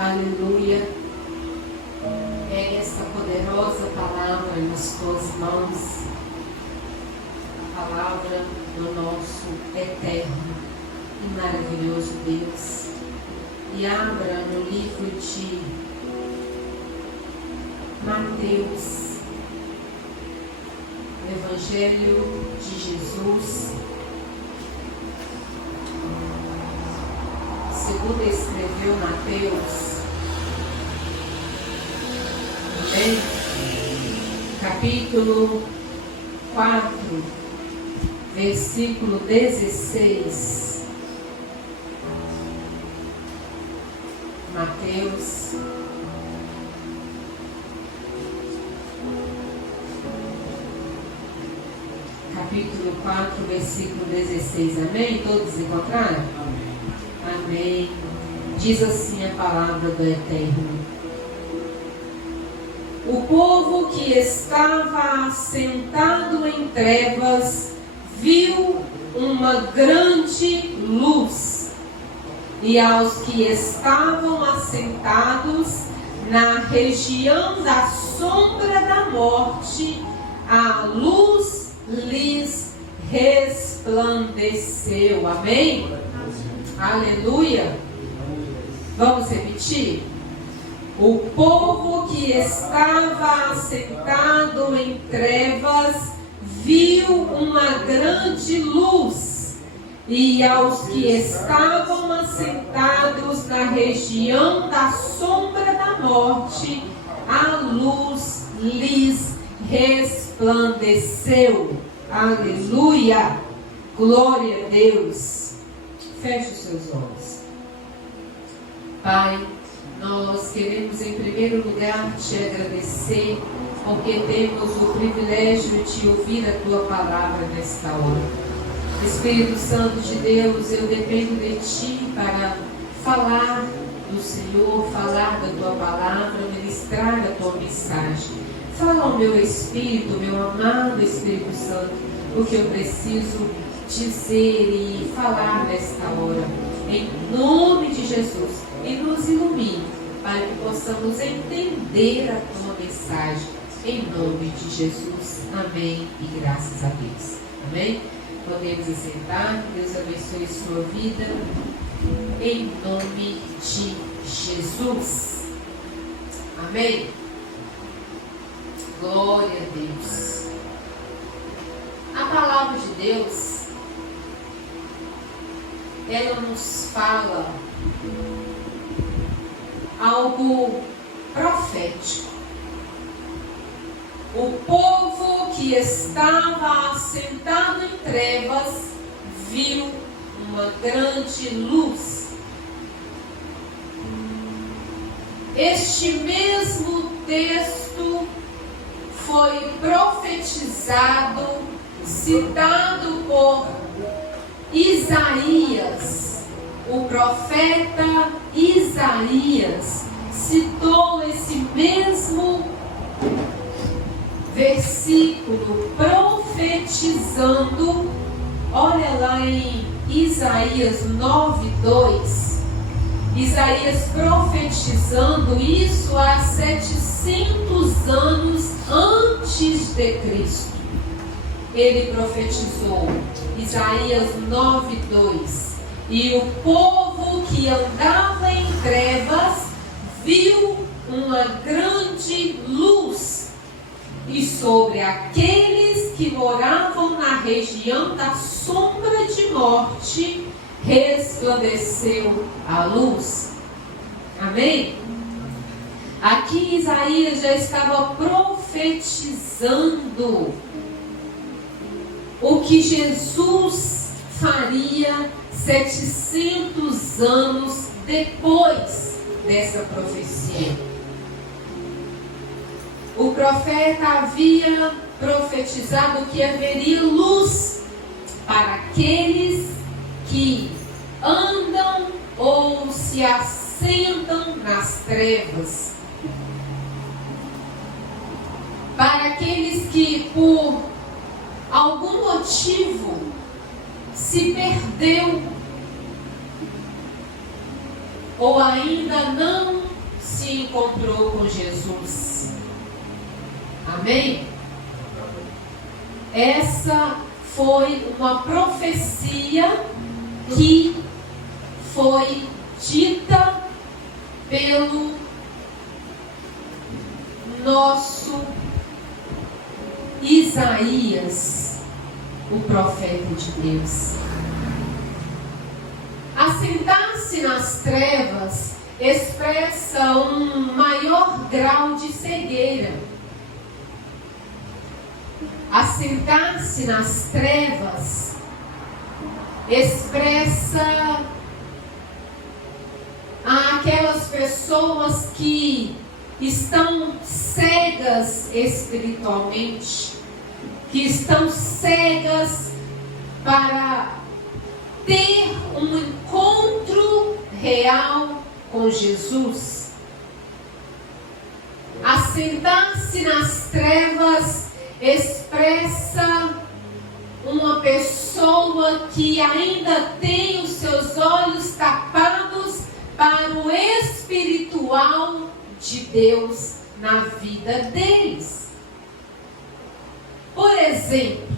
Aleluia. Pegue esta poderosa palavra nas tuas mãos. A palavra do nosso eterno e maravilhoso Deus. E abra no livro de Mateus, Evangelho de Jesus, segundo escreveu Mateus, amém? Capítulo 4, versículo 16. Mateus, capítulo 4, versículo 16, amém? Todos encontraram? Amém. Diz assim a palavra do Eterno: o povo que estava assentado em trevas viu uma grande luz, e aos que estavam assentados na região da sombra da morte, a luz lhes resplandeceu. Amém? Aleluia. Vamos repetir? O povo que estava assentado em trevas viu uma grande luz, e aos que estavam assentados na região da sombra da morte, a luz lhes resplandeceu. Aleluia! Glória a Deus! Feche os seus olhos. Pai, nós queremos em primeiro lugar te agradecer, porque temos o privilégio de ouvir a tua palavra nesta hora. Espírito Santo de Deus, eu dependo de ti para falar do Senhor, falar da tua palavra, ministrar a tua mensagem. Fala ao meu espírito, meu amado Espírito Santo, o que eu preciso dizer e falar nesta hora, em nome de Jesus, e nos ilumine para que possamos entender a tua mensagem, em nome de Jesus. Amém e graças a Deus. Amém? Podemos assentar. Deus abençoe sua vida, em nome de Jesus. Amém? Glória a Deus. A palavra de Deus, ela nos fala algo profético. O povo que estava assentado em trevas viu uma grande luz. Este mesmo texto foi profetizado, citado por Isaías. O profeta Isaías citou esse mesmo versículo profetizando. Olha lá em Isaías 9:2. Isaías profetizando isso há 700 anos antes de Cristo. Ele profetizou, Isaías 9:2. E o povo que andava em trevas viu uma grande luz, e sobre aqueles que moravam na região da sombra de morte resplandeceu a luz. Amém? Aqui Isaías já estava profetizando o que Jesus faria 700 anos depois dessa profecia. O profeta havia profetizado que haveria luz para aqueles que andam ou se assentam nas trevas, para aqueles que por algum motivo se perdeu ou ainda não se encontrou com Jesus. Amém? Essa foi uma profecia que foi dita pelo nosso Isaías, o profeta de Deus. Assentar-se nas trevas expressa um maior grau de cegueira. Assentar-se nas trevas expressa aquelas pessoas que estão cegas espiritualmente, que estão cegas para ter um encontro real com Jesus. Assentar-se nas trevas expressa uma pessoa que ainda tem os seus olhos tapados para o espiritual de Deus na vida deles. Por exemplo,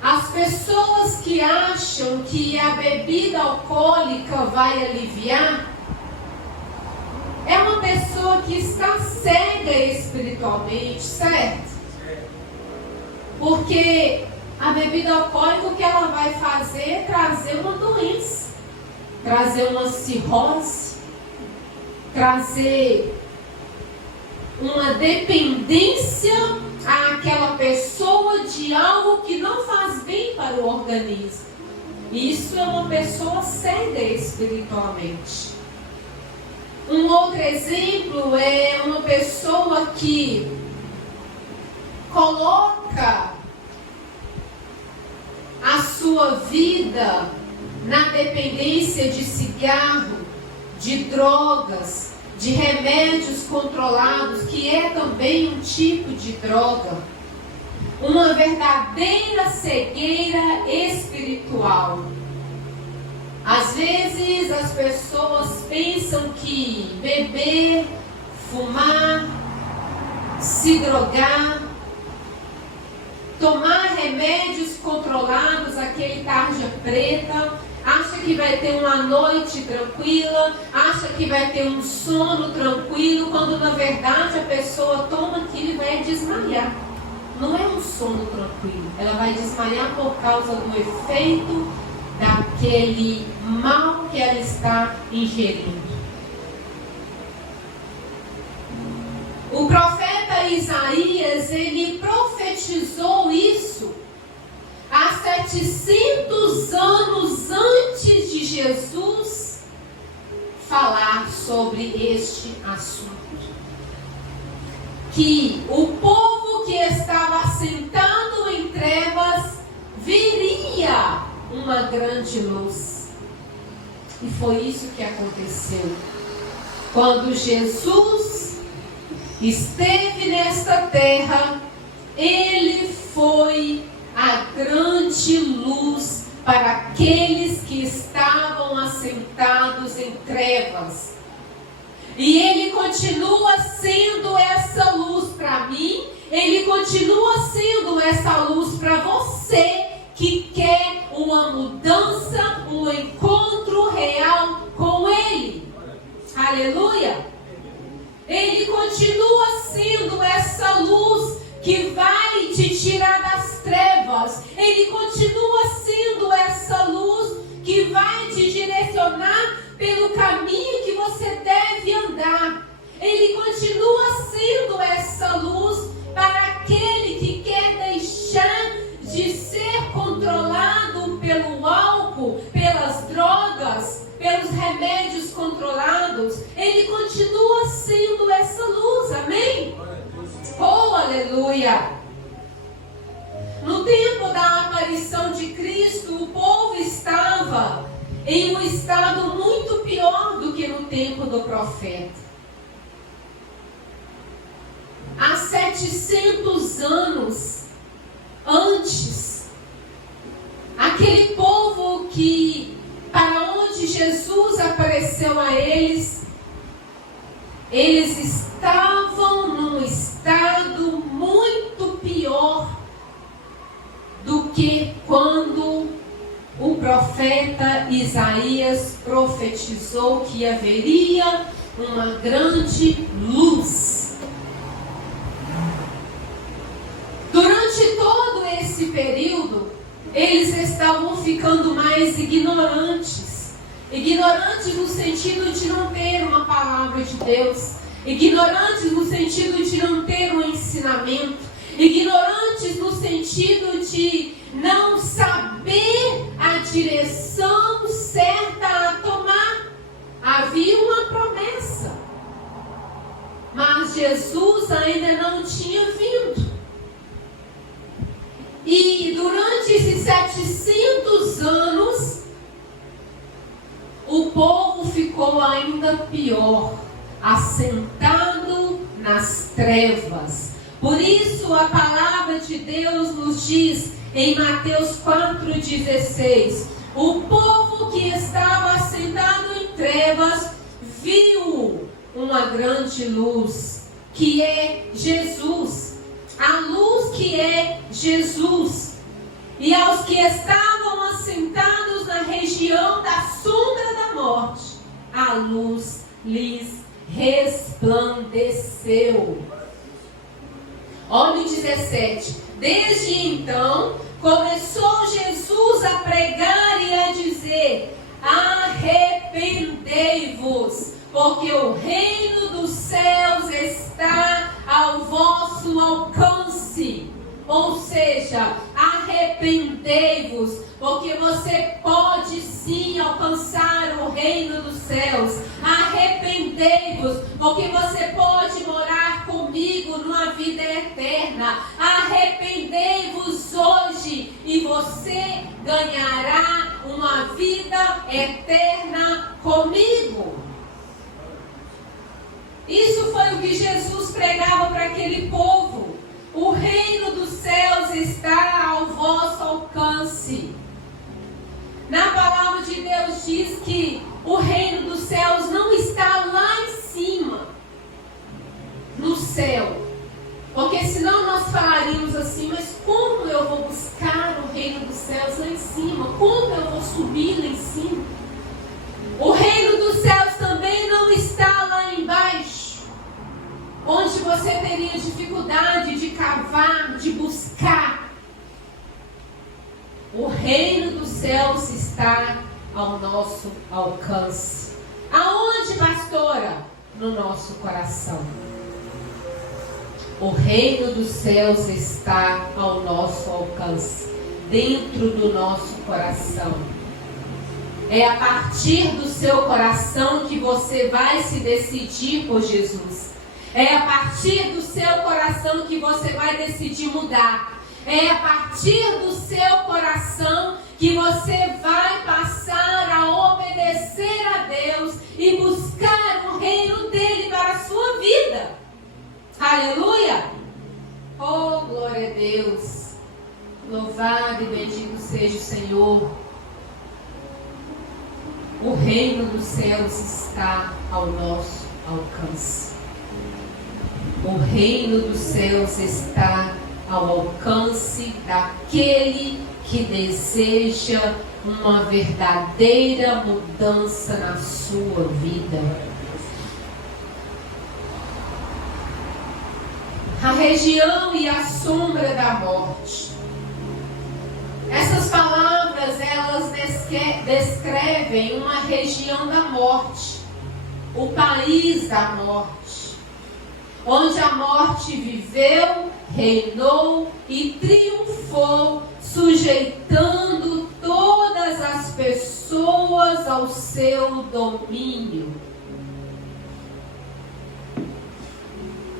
as pessoas que acham que a bebida alcoólica vai aliviar, é uma pessoa que está cega espiritualmente, certo? Porque a bebida alcoólica, o que ela vai fazer é trazer uma doença, trazer uma cirrose, trazer uma dependência àquela pessoa de algo que não faz bem para o organismo. Isso é uma pessoa cega espiritualmente. Um outro exemplo é uma pessoa que coloca a sua vida na dependência de cigarro, de drogas, de remédios controlados, que é também um tipo de droga. Uma verdadeira cegueira espiritual. Às vezes as pessoas pensam que beber, fumar, se drogar, tomar remédios controlados, aquele tarja preta, acha que vai ter uma noite tranquila, acha que vai ter um sono tranquilo, quando na verdade a pessoa toma aquilo e vai desmaiar. Não é um sono tranquilo, ela vai desmaiar por causa do efeito daquele mal que ela está ingerindo. O profeta Isaías, ele profetizou isso há 700 anos antes de Jesus falar sobre este assunto. Que o povo que estava assentado em trevas veria uma grande luz. E foi isso que aconteceu. Quando Jesus esteve nesta terra, ele foi a grande luz para aqueles que estavam assentados em trevas. E ele continua sendo essa luz para mim, ele continua sendo essa luz para você que quer uma mudança, um encontro real com ele. Aleluia! Ele continua sendo essa luz que vai te tirar das trevas. Ele continua sendo essa luz que vai te direcionar pelo caminho que você deve andar. Ele continua sendo essa luz para aquele que quer deixar de ser controlado pelo álcool, pelas drogas, pelos remédios controlados. Ele continua sendo essa luz, amém? Oh, aleluia! No tempo da aparição de Cristo, o povo estava em um estado muito pior do que no tempo do profeta. Há 700 anos antes, aquele povo que, para onde Jesus apareceu a eles, eles estavam num estado muito pior do que quando o profeta Isaías profetizou que haveria uma grande luz. Durante todo esse período, eles estavam ficando mais ignorantes. Ignorantes no sentido de não ter uma palavra de Deus. Ignorantes no sentido de não ter um ensinamento. Ignorantes no sentido de não saber a direção certa a tomar. Havia uma promessa, mas Jesus ainda não tinha vindo. E durante esses 700 anos, o povo ficou ainda pior, assentado nas trevas. Por isso a palavra de Deus nos diz em Mateus 4,16: o povo que estava assentado em trevas viu uma grande luz, que é Jesus. A luz que é Jesus. E aos que estavam assentados na região da sombra da morte, a luz lhes resplandeceu. Olha o 17. Desde então, começou Jesus a pregar e a dizer: arrependei-vos, porque o reino dos céus está ao vosso alcance. Ou seja, arrependei-vos, porque você pode sim alcançar o reino dos céus. Arrependei-vos, porque você pode morar comigo numa vida eterna. Arrependei-vos hoje e você ganhará uma vida eterna comigo. Isso foi o que Jesus pregava para aquele povo. O reino dos céus está ao vosso alcance. Na palavra de Deus diz que o reino dos céus não está lá em cima, no céu. Porque senão nós falaríamos assim: mas como eu vou buscar o reino dos céus lá em cima? Como eu vou subir lá em cima? O reino dos céus também não está lá embaixo, onde você teria dificuldade de cavar, de buscar. O reino dos céus está ao nosso alcance. Aonde, pastora? No nosso coração. O reino dos céus está ao nosso alcance, dentro do nosso coração. É a partir do seu coração que você vai se decidir por Jesus. É a partir do seu coração que você vai decidir mudar. É a partir do seu coração que você vai passar a obedecer a Deus e buscar o reino dele para a sua vida. Aleluia! Oh, glória a Deus! Louvado e bendito seja o Senhor. O reino dos céus está ao nosso alcance. O reino dos céus está ao alcance daquele que deseja uma verdadeira mudança na sua vida. A região e a sombra da morte. Essas palavras, elas descrevem uma região da morte, o país da morte, onde a morte viveu, reinou e triunfou, sujeitando todas as pessoas ao seu domínio.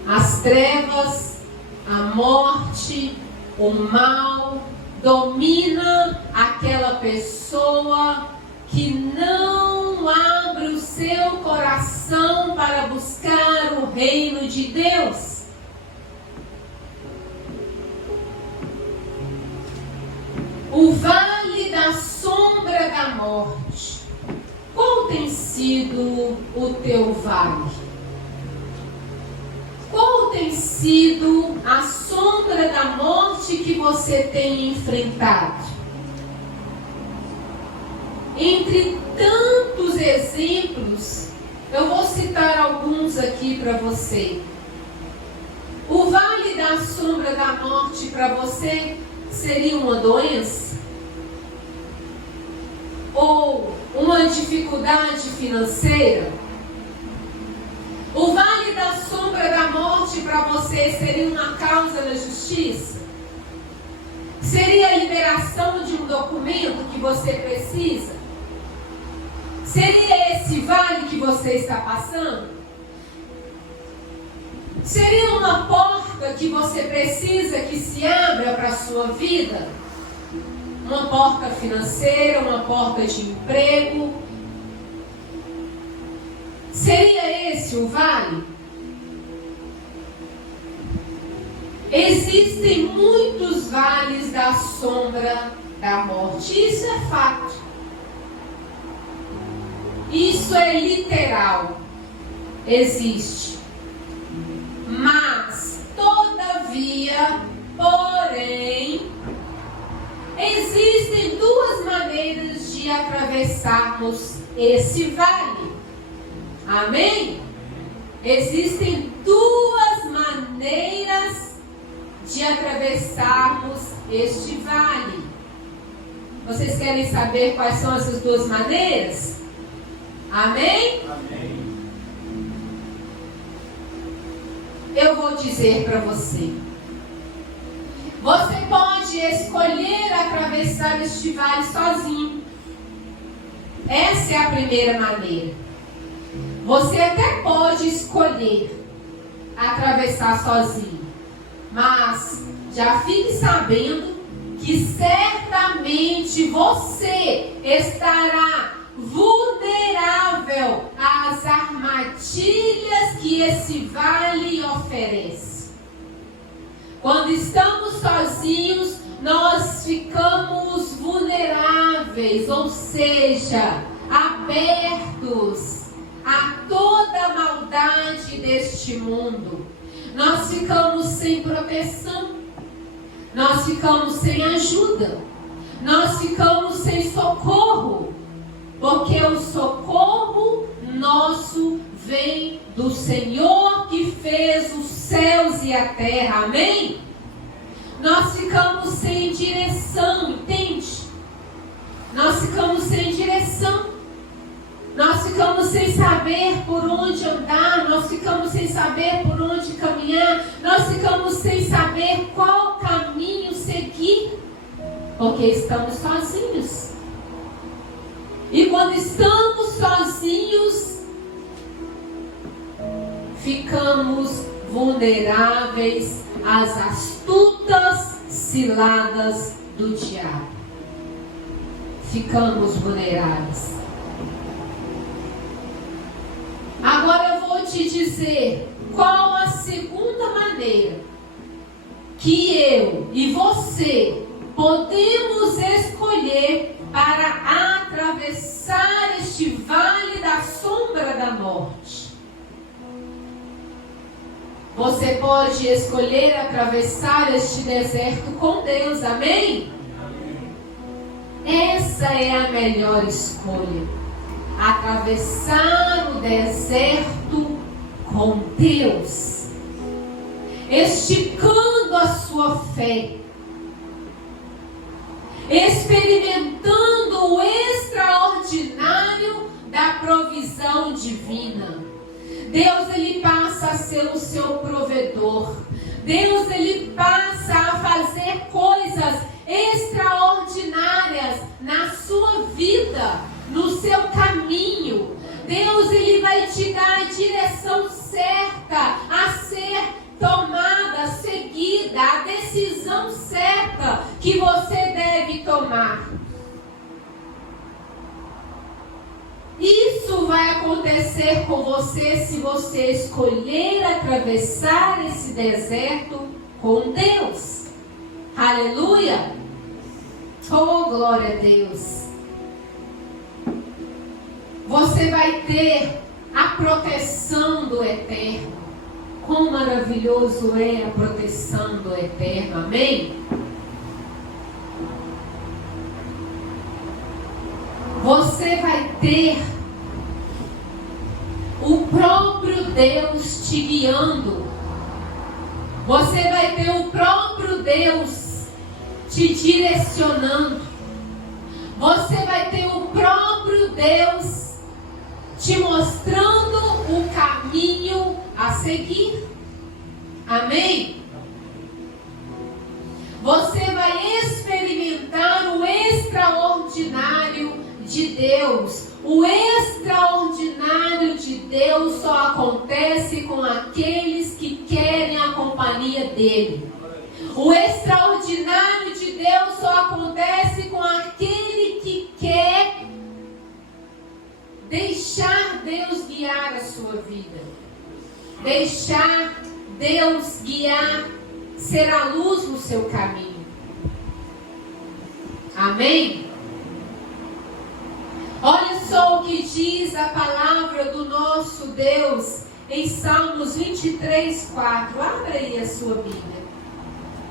As trevas, a morte, o mal domina aquela pessoa que não abre o seu coração para buscar o reino de Deus. O vale da sombra da morte. Qual tem sido o teu vale? sido a sombra da morte que você tem enfrentado? Entre tantos exemplos, eu vou citar alguns aqui para você. O vale da sombra da morte para você seria uma doença? Ou uma dificuldade financeira? O vale da sombra da morte para você seria uma causa na justiça? Seria a liberação de um documento que você precisa? Seria esse vale que você está passando? Seria uma porta que você precisa que se abra para a sua vida? Uma porta financeira, uma porta de emprego? Seria esse o vale? Existem muitos vales da sombra da morte. Isso é fato. Isso é literal. Existe. Mas, todavia, porém, existem duas maneiras de atravessarmos esse vale. Amém? Existem duas maneiras de atravessarmos este vale. Vocês querem saber quais são essas duas maneiras? Amém? Amém. Eu vou dizer para você. Você pode escolher atravessar este vale sozinho. Essa é a primeira maneira. Você até pode escolher atravessar sozinho, mas já fique sabendo que certamente você estará vulnerável às armadilhas que esse vale oferece. Quando estamos sozinhos, nós ficamos vulneráveis, ou seja, abertos a toda a maldade deste mundo. Nós ficamos sem proteção, nós ficamos sem ajuda, nós ficamos sem socorro, porque o socorro nosso vem do Senhor que fez os céus e a terra, amém? Nós ficamos sem direção, entende? Nós ficamos sem direção. Nós ficamos sem saber por onde andar, nós ficamos sem saber por onde caminhar, nós ficamos sem saber qual caminho seguir, porque estamos sozinhos. E quando estamos sozinhos, ficamos vulneráveis às astutas ciladas do diabo. Ficamos vulneráveis. Agora eu vou te dizer qual a segunda maneira que eu e você podemos escolher para atravessar este vale da sombra da morte. Você pode escolher atravessar este deserto com Deus, amém? Essa é a melhor escolha. Atravessar o deserto com Deus, esticando a sua fé, experimentando o extraordinário da provisão divina. Deus, ele passa a ser o seu provedor. Deus, ele passa a fazer coisas extraordinárias na sua vida, no seu caminho. Deus, ele vai te dar a direção certa a ser tomada, seguida, a decisão certa que você deve tomar. Isso vai acontecer com você se você escolher atravessar esse deserto com Deus. Aleluia! Oh, glória a Deus! Você vai ter a proteção do Eterno. quão maravilhoso é a proteção do Eterno, amém? Você vai ter o próprio Deus te guiando. Você vai ter o próprio Deus te direcionando. Você vai ter o próprio Deus te mostrando o caminho a seguir. Amém? Você vai experimentar o extraordinário de Deus. O extraordinário de Deus só acontece com aqueles que querem a companhia dele. O extraordinário de Deus só acontece com aquele que quer deixar Deus guiar a sua vida. Deixar Deus guiar, ser a luz no seu caminho. Amém? Olha só o que diz a palavra do nosso Deus em Salmos 23, 4. Abra aí a sua Bíblia.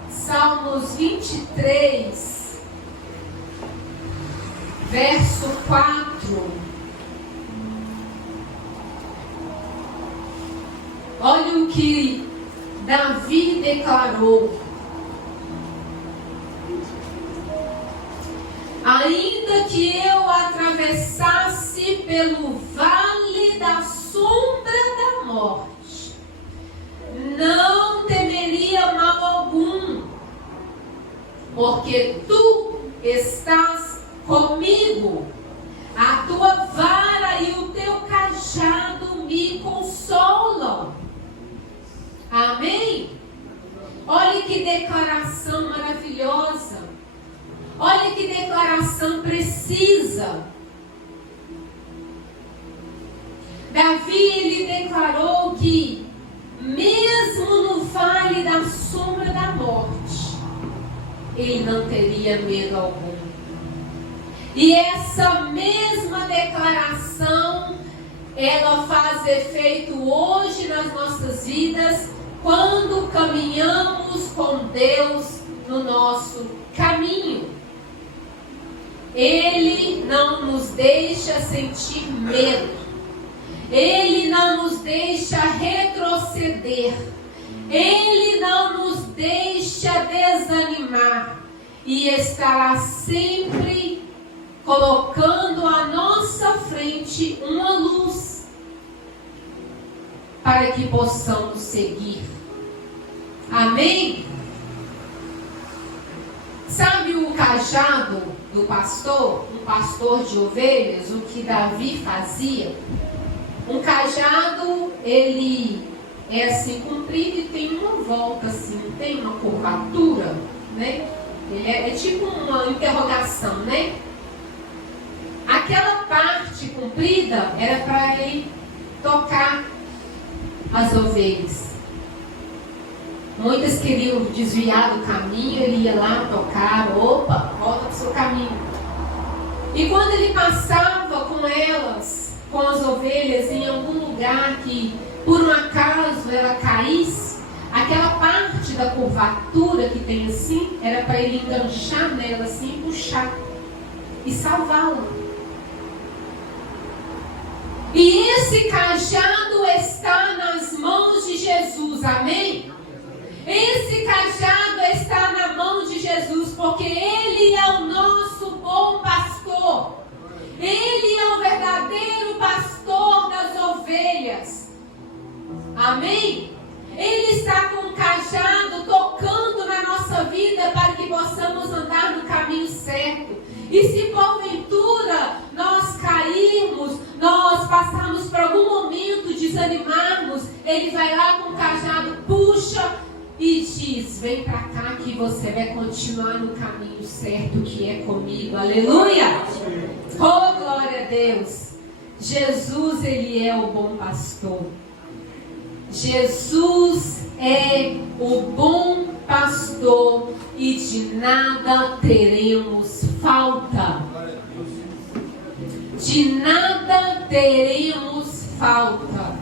Salmos 23, verso 4. Olha o que Davi declarou. Ainda que eu atravessasse pelo vale da sombra da morte, não temeria mal algum, porque tu estás comigo. A tua vara e o teu cajado me consolam. Amém? Olha que declaração maravilhosa. Olha que declaração precisa. Davi, ele declarou que mesmo no vale da sombra da morte, ele não teria medo algum. E essa mesma declaração, ela faz efeito hoje nas nossas vidas, quando caminhamos com Deus no nosso caminho. Ele não nos deixa sentir medo. Ele não nos deixa retroceder. Ele não nos deixa desanimar. E estará sempre colocando à nossa frente uma luz para que possamos seguir. Amém? Sabe o cajado do pastor? Um pastor de ovelhas, o que Davi fazia? Um cajado, ele é assim comprido e tem uma volta assim, tem uma curvatura, né? Ele é tipo uma interrogação, né? Aquela parte comprida era para ele tocar as ovelhas. Muitas queriam desviar do caminho, ele ia lá tocar, opa, volta para o seu caminho. E quando ele passava com elas, com as ovelhas, em algum lugar que por um acaso ela caísse, aquela parte da curvatura que tem assim, era para ele enganchar nela assim e puxar e salvá-la. E esse cajado está nas mãos de Jesus, amém? Esse cajado está na mão de Jesus, porque Ele é o nosso bom pastor. Ele é o verdadeiro pastor das ovelhas. Amém? Ele está com o cajado tocando na nossa vida para que possamos andar no caminho certo. E se porventura nós cairmos, nós passarmos por algum momento, desanimarmos, Ele vai lá com o cajado, puxa e diz: vem para cá que você vai continuar no caminho certo que é comigo. Aleluia! Oh, glória a Deus! Jesus, Ele é o bom pastor. Jesus é o bom pastor e de nada teremos falta. De nada teremos falta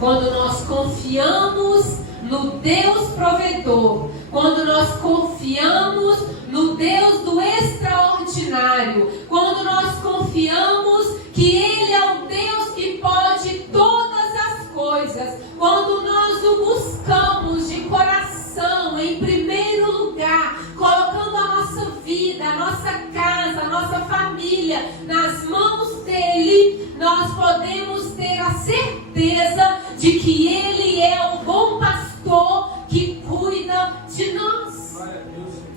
quando nós confiamos no Deus provedor, quando nós confiamos no Deus do extraordinário, quando nós confiamos que Ele é o Deus que pode todas as coisas, quando nós o buscamos de coração, em primeiro lugar, colocando a nossa vida, a nossa casa, a nossa família nas mãos dEle, nós podemos ter a certeza de que Ele é o bom pastor que cuida de nós.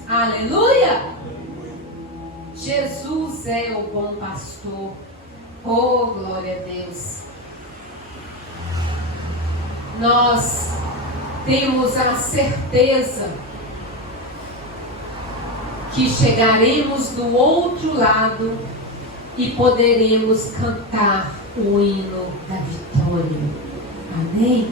Aleluia! Jesus é o bom pastor. Oh, glória a Deus! Nós temos a certeza que chegaremos do outro lado e poderemos cantar o hino da vitória. Amém?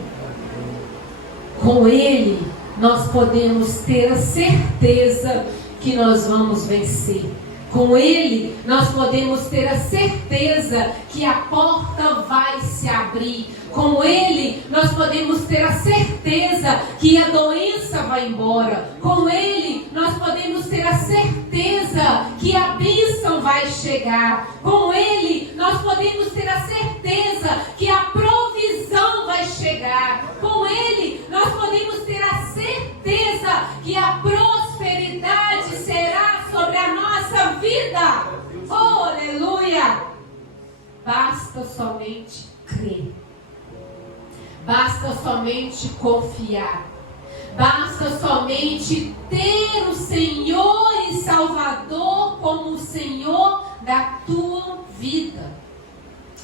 Com Ele, nós podemos ter a certeza que nós vamos vencer. Com Ele, nós podemos ter a certeza que a porta vai se abrir. Com Ele, nós podemos ter a certeza que a doença vai embora. Com Ele, nós podemos ter a certeza que a bênção vai chegar. Com Ele, nós podemos ter a certeza que a provisão vai chegar. Com Ele, nós podemos ter a certeza que a prosperidade será sobre a nossa vida. Oh, aleluia! Basta somente crer. Basta somente confiar. Basta somente ter o Senhor e Salvador como o Senhor da tua vida.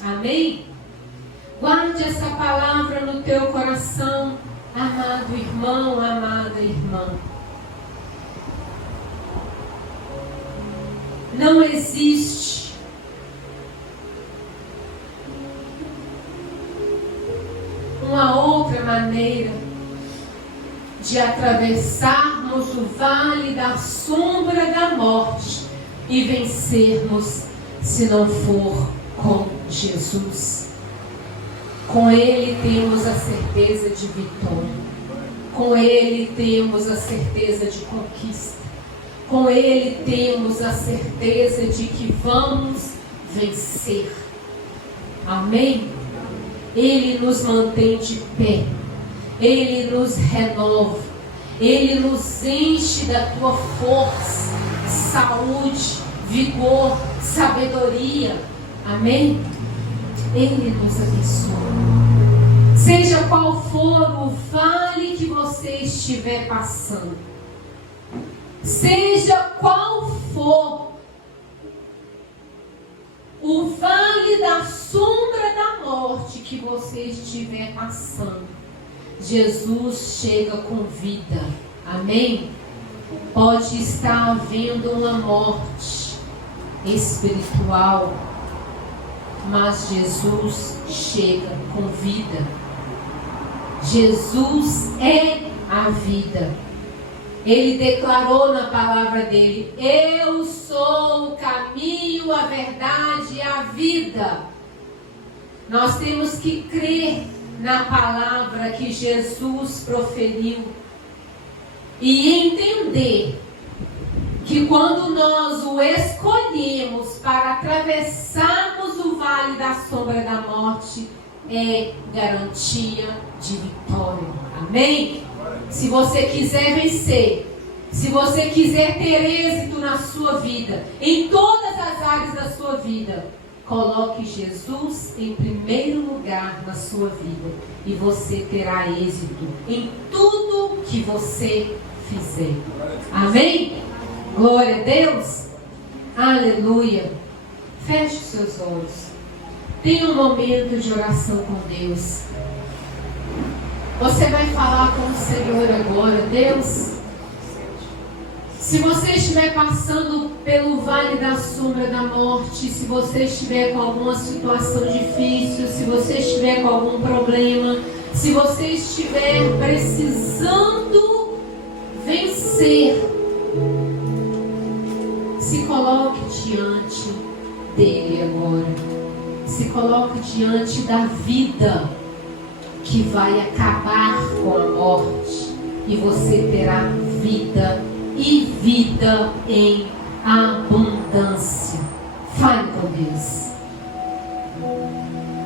Amém? Guarde essa palavra no teu coração, amado irmão, amada irmã. Não existe uma outra maneira de atravessarmos o vale da sombra da morte e vencermos se não for com Jesus. Com Ele temos a certeza de vitória. Com Ele temos a certeza de conquista. Com Ele temos a certeza de que vamos vencer. Amém? Ele nos mantém de pé. Ele nos renova. Ele nos enche da tua força, saúde, vigor, sabedoria. Amém? Ele nos abençoa. Seja qual for o vale que você estiver passando, seja qual for o vale da sombra da morte que você estiver passando, Jesus chega com vida. Amém? Pode estar havendo uma morte espiritual, mas Jesus chega com vida. Jesus é a vida. Ele declarou na palavra dele: eu sou o caminho, a verdade e a vida. Nós temos que crer na palavra que Jesus proferiu e entender que quando nós o escolhemos para atravessarmos o vale da sombra da morte, é garantia de vitória. Amém? Se você quiser vencer, se você quiser ter êxito na sua vida, em todas as áreas da sua vida, coloque Jesus em primeiro lugar na sua vida e você terá êxito em tudo que você fizer. Amém? Glória a Deus. Aleluia. Feche os seus olhos. Tenha um momento de oração com Deus. Você vai falar com o Senhor agora. Deus, se você estiver passando pelo vale da sombra da morte, se você estiver com alguma situação difícil, se você estiver com algum problema, se você estiver precisando vencer, se coloque diante dele agora. Se coloque diante da vida. que vai acabar com a morte e você terá vida e vida em abundância. Fale com Deus.